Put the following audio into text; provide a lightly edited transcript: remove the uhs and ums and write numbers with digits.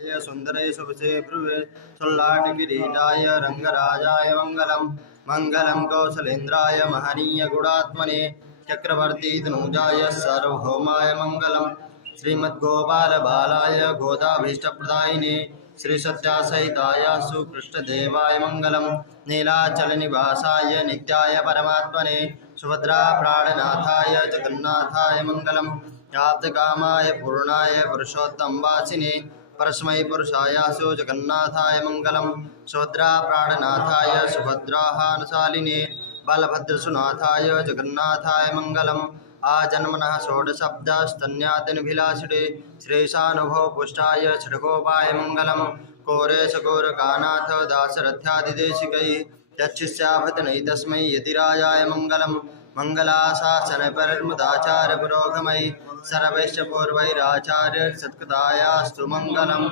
सुंदरे शुभसे भ्रुवे सुल्लाटकिरीटाय रंगराजाय मंगलम मंगलम कौशलेन्द्राय महनीय गुणात्मने चक्रवर्ती तनूजाय सार्वभौमाय मंगलम श्रीमद्गोपाल बालाय गोदाभीष्टप्रदायिने श्री सत्यासहिताय सुकृष्णदेवाय मंगलम नीलाचल निवासाय नित्याय परमात्मने सुभद्रा प्राणनाथाय जगन्नाथाय मंगलम प्राप्तकामाय पूर्णाय पुरुषोत्तम वासिने परस्मै पुरुषायासु जगन्नाथाय मंगलम सुभद्रा प्राणनाथाय सुभद्राहानशालिने बलभद्रसुनाथाय जगन्नाथाय मंगलम आजन्मनः षोडशब्दस्तन्यातिनभिलाषिणे श्रेशानुभव पुष्टाय षड्गोपाय मंगलम कोरेशगोरकानाथ दासरथ्यादिदेशिकै यच्छिष्याभतनै तस्मै यतिराजाय मंगलम मंगलाशासन परमदाचार्य पुरोगमै सर्वैश्च पूर्वैराचार्य सत्कृतायास्तु मंगलम।